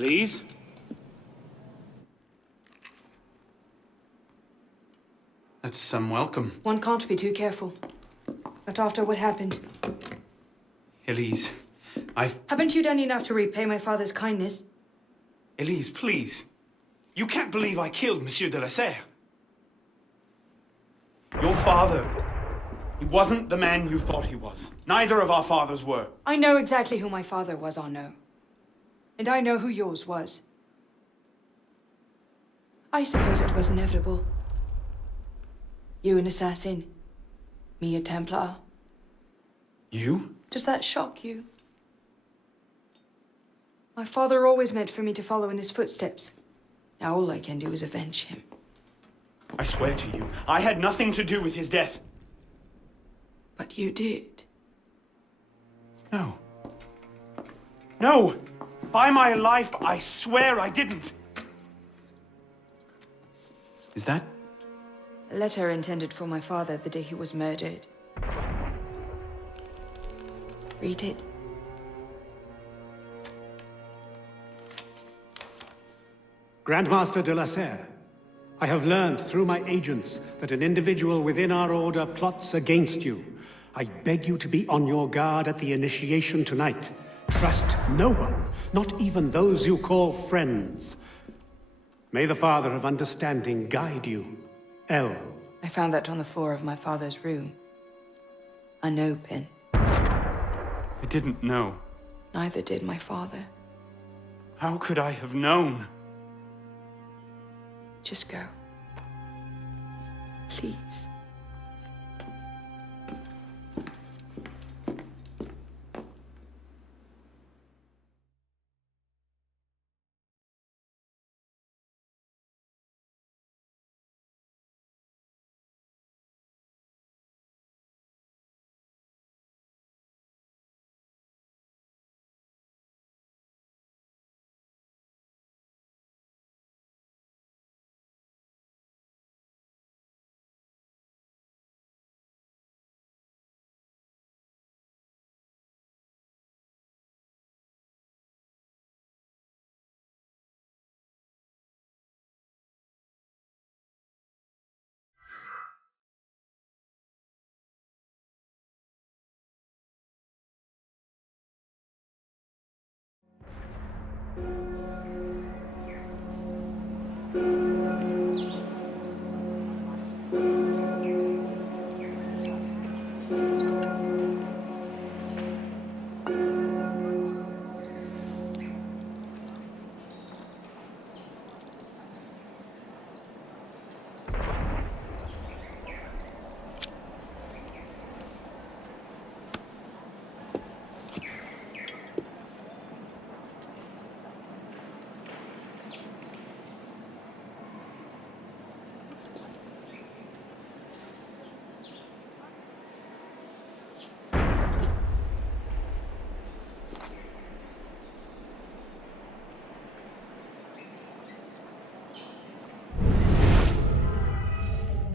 Elise? That's some welcome. One can't be too careful. Not after what happened. Elise, Haven't you done enough to repay my father's kindness? Elise, please. You can't believe I killed Monsieur de la Serre. Your father, he wasn't the man you thought he was. Neither of our fathers were. I know exactly who my father was, Arnaud. And I know who yours was. I suppose it was inevitable. You an assassin, me a Templar. You? Does that shock you? My father always meant for me to follow in his footsteps. Now all I can do is avenge him. I swear to you, I had nothing to do with his death. But you did. No. No! By my life, I swear I didn't. Is that? A letter intended for my father the day he was murdered. Read it. Grandmaster de la Serre, I have learned through my agents that an individual within our order plots against you. I beg you to be on your guard at the initiation tonight. Trust no one, not even those you call friends. May the Father of Understanding guide you. L. I found that on the floor of my father's room. Unopened. I didn't know. Neither did my father. How could I have known? Just go. Please.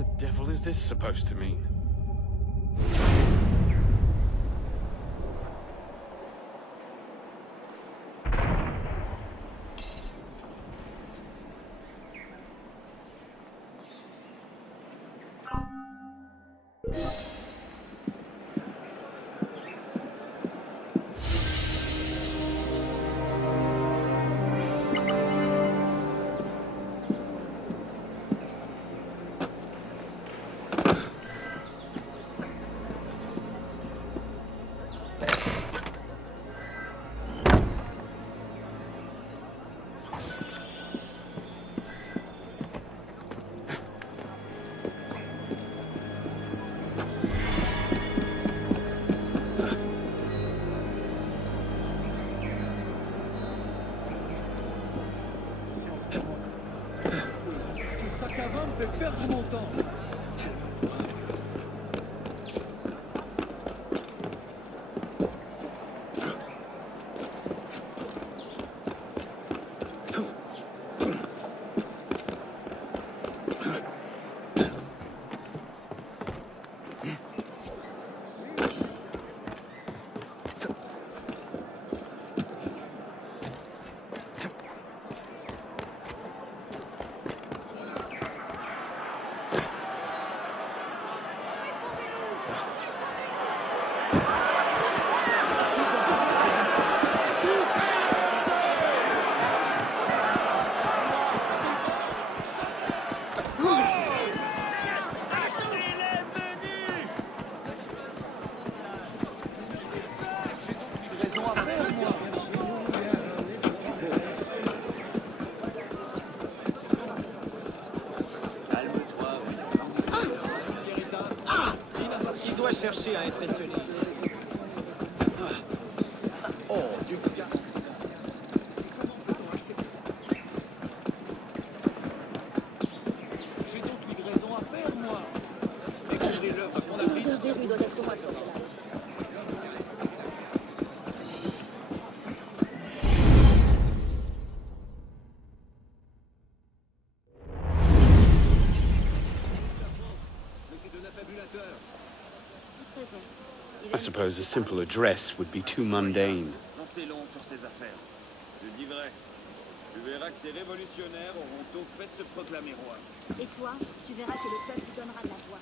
The devil is this supposed to mean? chercher à être estonné. J'ai donc une raison à faire, moi. Découvrez l'œuvre fondatrice. Des rues doit être moi. I suppose a simple address would be too mundane. C'est long sur ces affaires. Je dis vrai. Tu verras que ces révolutionnaires auront tôt fait de se proclamer roi. Et toi, tu verras que le peuple donnera de la voix.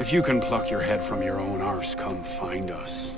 If you can pluck your head from your own arse, come find us.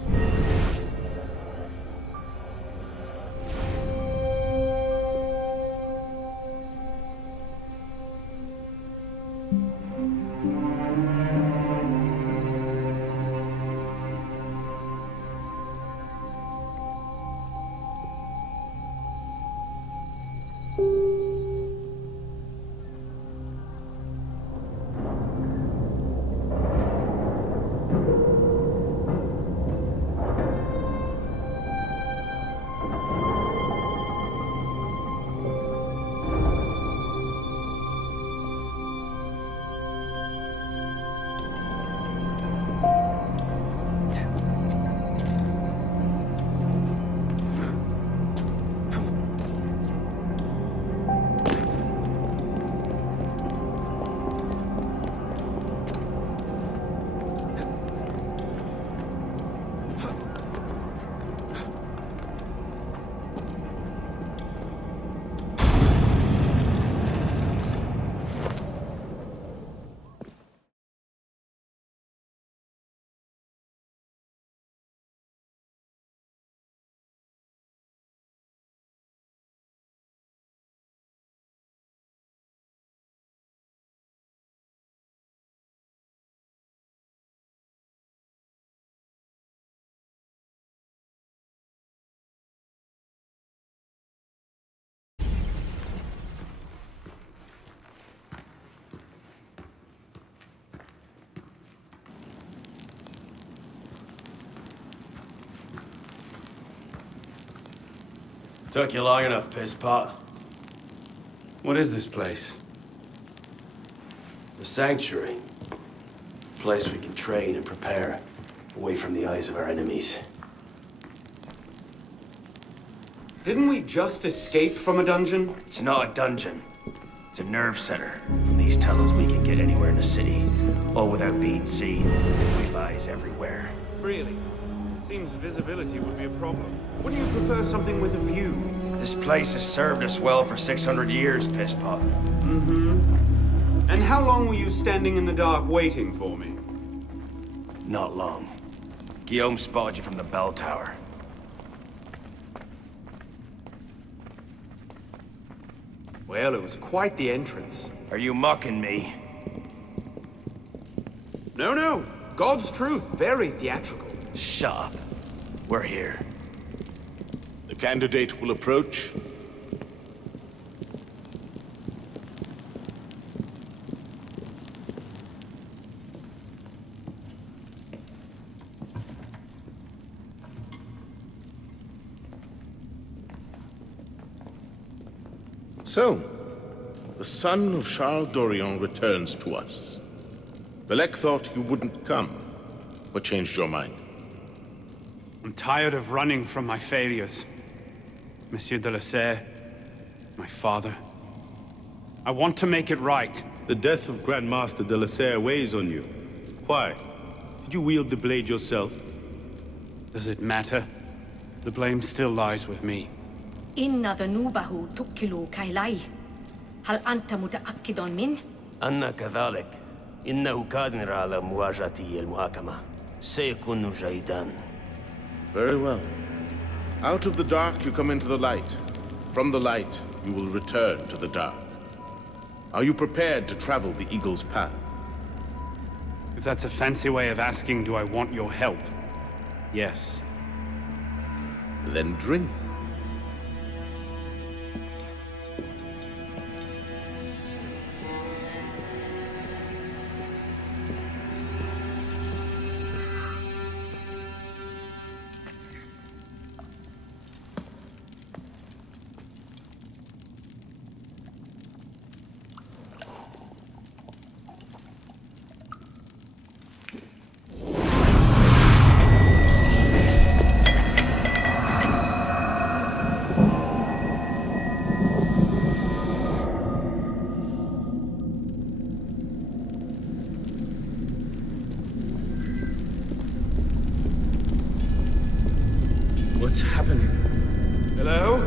Took you long enough, pisspot. What is this place? The Sanctuary. A place we can train and prepare, away from the eyes of our enemies. Didn't we just escape from a dungeon? It's not a dungeon. It's a nerve center. From these tunnels we can get anywhere in the city, all without being seen. We've eyes everywhere. Really? Seems visibility would be a problem. Wouldn't you prefer something with a view? This place has served us well for 600 years, pisspot. And how long were you standing in the dark waiting for me? Not long. Guillaume spotted you from the bell tower. Well, it was quite the entrance. Are you mocking me? No, no. God's truth. Very theatrical. Shut up. We're here. The candidate will approach. So, the son of Charles Dorion returns to us. Belek thought you wouldn't come. What changed your mind? I'm tired of running from my failures. Monsieur de la Serre, my father. I want to make it right. The death of Grand Master de la Serre weighs on you. Why? Did you wield the blade yourself? Does it matter? The blame still lies with me. Inna ذنوبه تكل كيلاي. هل أنت متأكد من؟ أنا كذلك. إنه قادر على مواجهة المحاكمة. سيكون جيدا. Very well. Out of the dark you come into the light. From the light you will return to the dark. Are you prepared to travel the Eagle's path? If that's a fancy way of asking, do I want your help? Yes. Then drink. What's happening? Hello?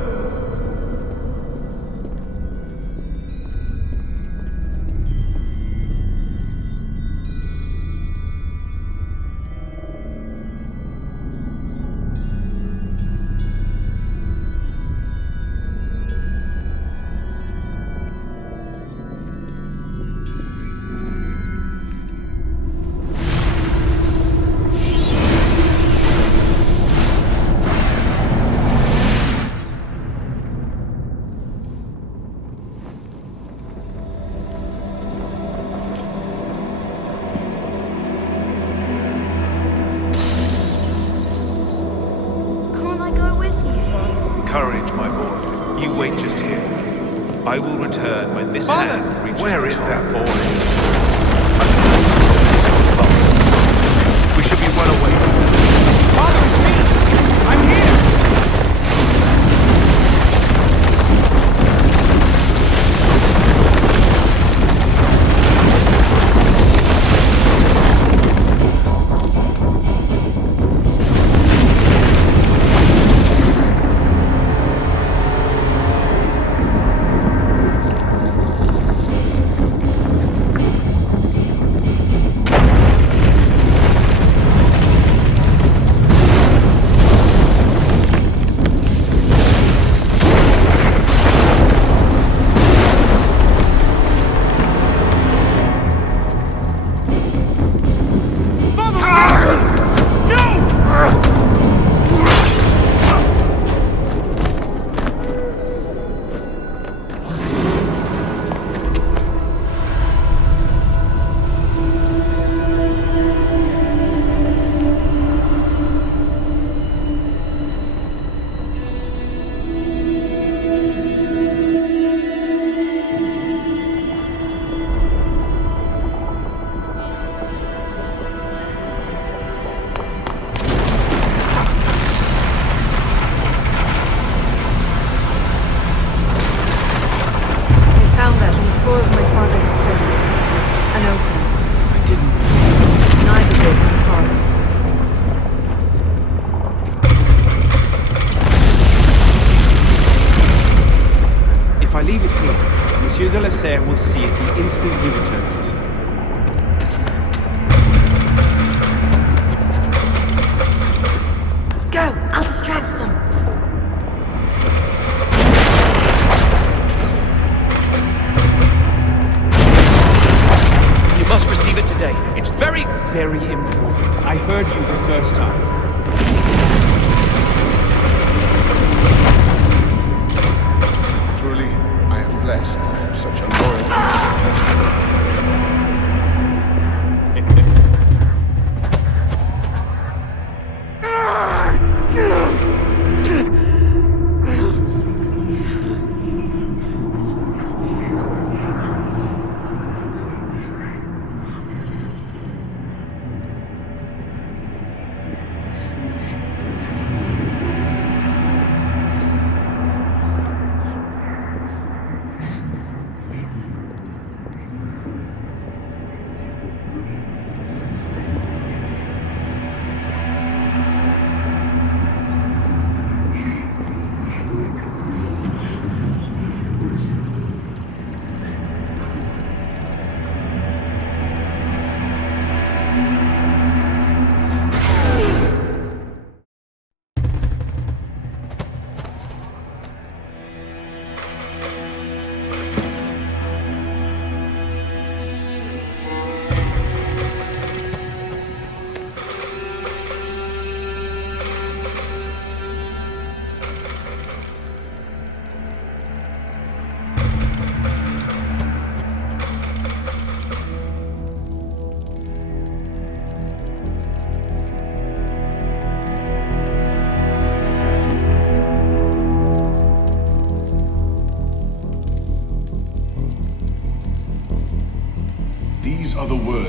Can't I go with you? Courage, my boy. You wait just here. I will return when this Father! hand reaches. Where is that boy? I'm certain it's 6 o'clock. We should be well away from them. Father, it's me! I'm here! Monsieur de la Serre will see it the instant he returns. Go! I'll distract them. You must receive it today. It's very important. I heard you the first time. Truly, I am blessed to have such a loyal...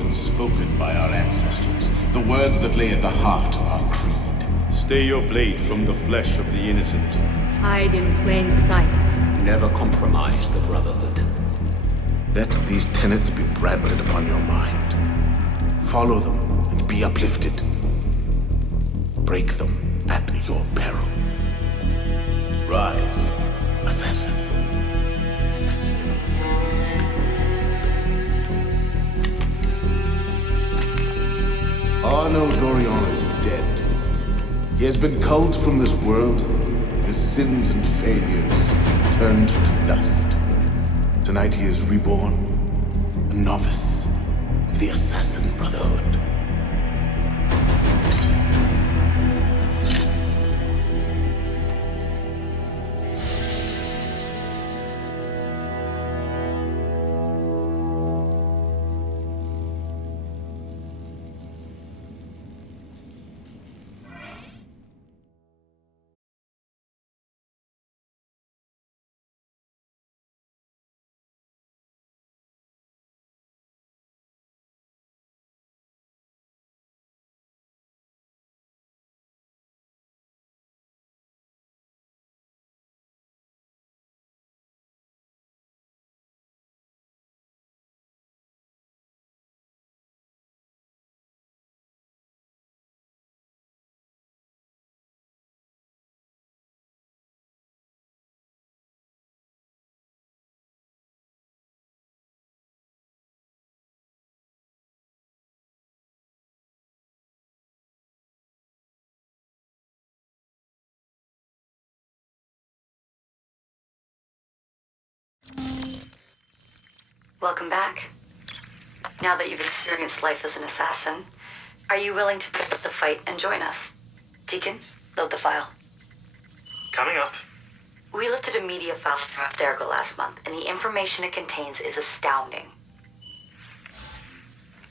words spoken by our ancestors, the words that lay at the heart of our creed. Stay your blade from the flesh of the innocent. Hide in plain sight. Never compromise the Brotherhood. Let these tenets be branded upon your mind. Follow them and be uplifted. Break them at your peril. Rise, assassin. Arno Dorian is dead. He has been culled from this world, his sins and failures turned to dust. Tonight he is reborn, a novice of the Assassin Brotherhood. Welcome back. Now that you've experienced life as an assassin, are you willing to pick up the fight and join us? Deacon, load the file. Coming up. We lifted a media file from Abstergo last month, and the information it contains is astounding.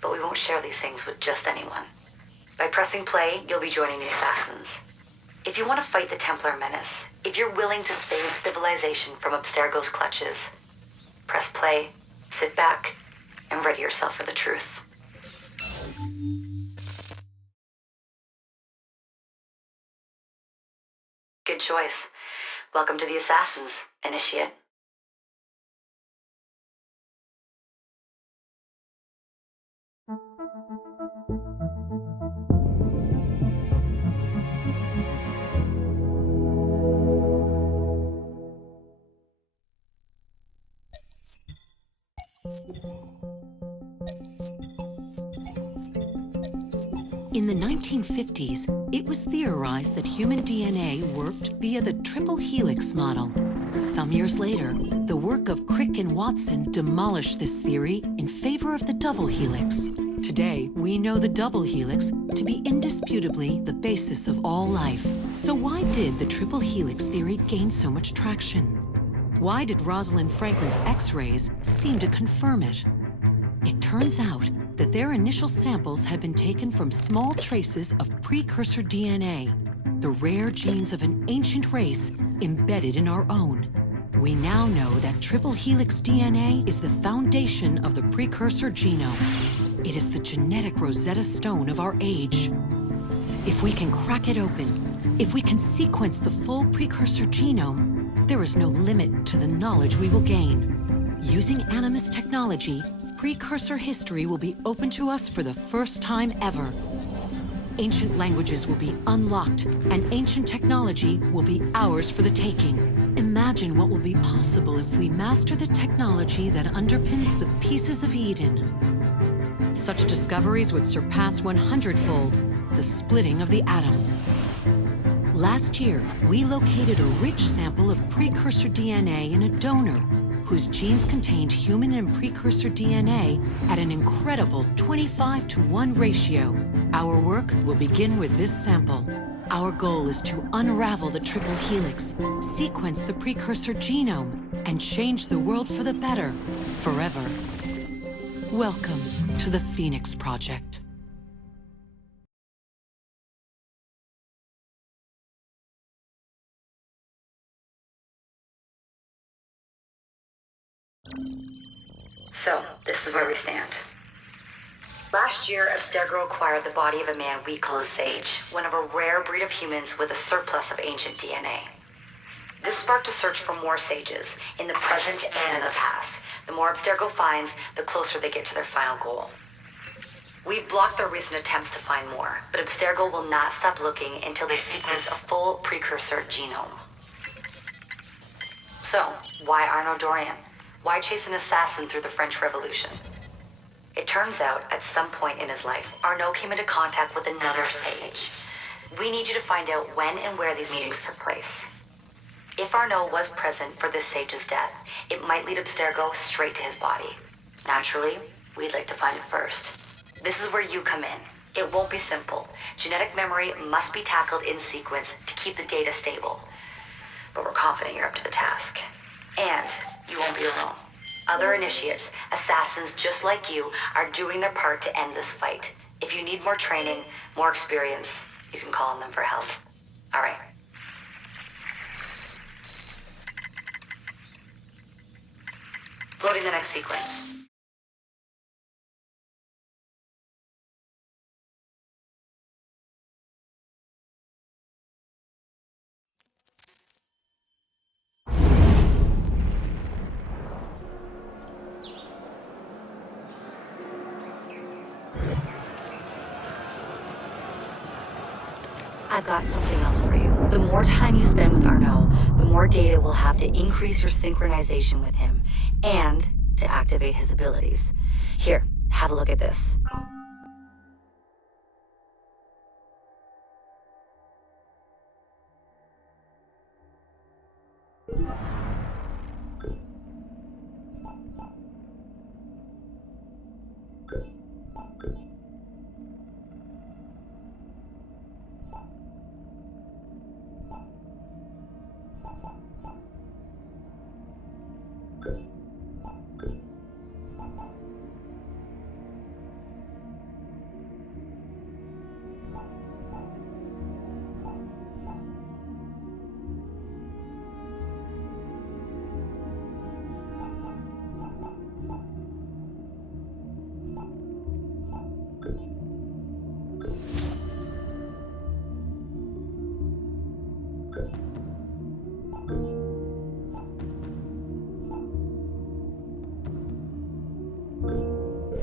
But we won't share these things with just anyone. By pressing play, you'll be joining the assassins. If you want to fight the Templar menace, if you're willing to save civilization from Abstergo's clutches, press play, sit back, and ready yourself for the truth. Good choice. Welcome to the Assassins, Initiate. In the 1950s, it was theorized that human DNA worked via the triple helix model. Some years later, the work of Crick and Watson demolished this theory in favor of the double helix. Today, we know the double helix to be indisputably the basis of all life. So why did the triple helix theory gain so much traction? Why did Rosalind Franklin's X-rays seem to confirm it? It turns out that their initial samples had been taken from small traces of precursor DNA, the rare genes of an ancient race embedded in our own. We now know that triple helix DNA is the foundation of the precursor genome. It is the genetic Rosetta Stone of our age. If we can crack it open, if we can sequence the full precursor genome, there is no limit to the knowledge we will gain. Using Animus technology, precursor history will be open to us for the first time ever. Ancient languages will be unlocked, and ancient technology will be ours for the taking. Imagine what will be possible if we master the technology that underpins the pieces of Eden. Such discoveries would surpass 100-fold the splitting of the atom. Last year, we located a rich sample of precursor DNA in a donor whose genes contained human and precursor DNA at an incredible 25-to-1 ratio. Our work will begin with this sample. Our goal is to unravel the triple helix, sequence the precursor genome, and change the world for the better, forever. Welcome to the Phoenix Project. So, this is where we stand. Last year, Abstergo acquired the body of a man we call a Sage, one of a rare breed of humans with a surplus of ancient DNA. This sparked a search for more Sages, in the present and in the past. The more Abstergo finds, the closer they get to their final goal. We've blocked their recent attempts to find more, but Abstergo will not stop looking until they sequence a full precursor genome. So, why Arnaud Dorian? Why chase an assassin through the French Revolution? It turns out, at some point in his life, Arnaud came into contact with another Sage. We need you to find out when and where these meetings took place. If Arnaud was present for this Sage's death, it might lead Abstergo straight to his body. Naturally, we'd like to find it first. This is where you come in. It won't be simple. Genetic memory must be tackled in sequence to keep the data stable. But we're confident you're up to the task. And you won't be alone. Other initiates, assassins just like you, are doing their part to end this fight. If you need more training, more experience, you can call on them for help. All right. Loading the next sequence. I've got something else for you. The more time you spend with Arnaud, the more data we'll have to increase your synchronization with him, and to activate his abilities. Here, have a look at this.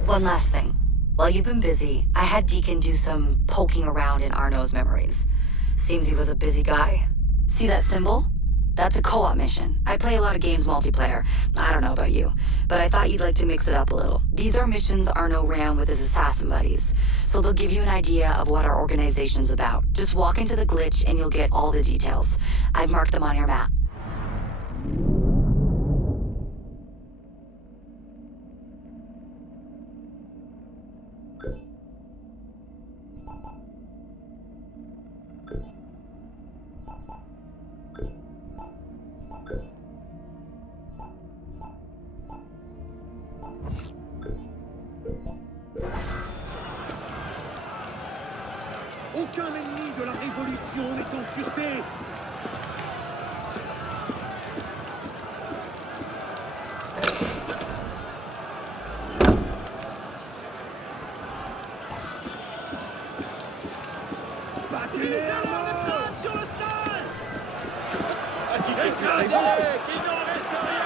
One last thing. While you've been busy, I had Deacon do some poking around in Arnaud's memories. Seems he was a busy guy. See that symbol? That's a co-op mission. I play a lot of games multiplayer. I don't know about you, but I thought you'd like to mix it up a little. These are missions Arnaud ran with his assassin buddies, so they'll give you an idea of what our organization's about. Just walk into the glitch and you'll get all the details. I've marked them on your map. Aucun ennemi de la Révolution n'est en sûreté. Battez-les à mort sur le sol. Attirez le gardien, qu'il n'en reste rien.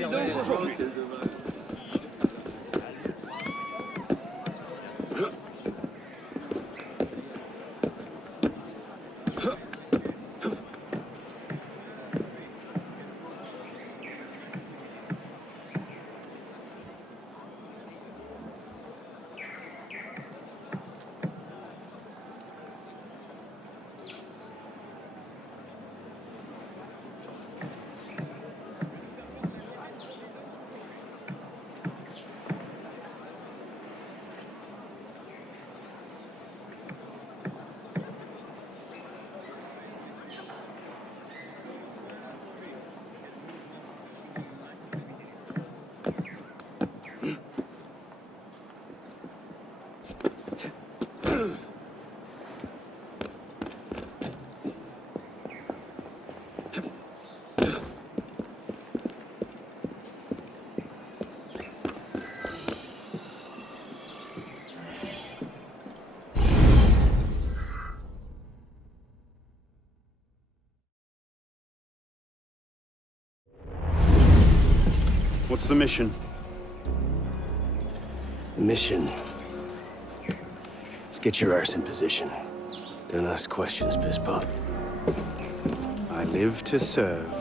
évidence aujourd'hui. What's the mission? Mission. Let's get your arse in position. Don't ask questions, piss pot. I live to serve.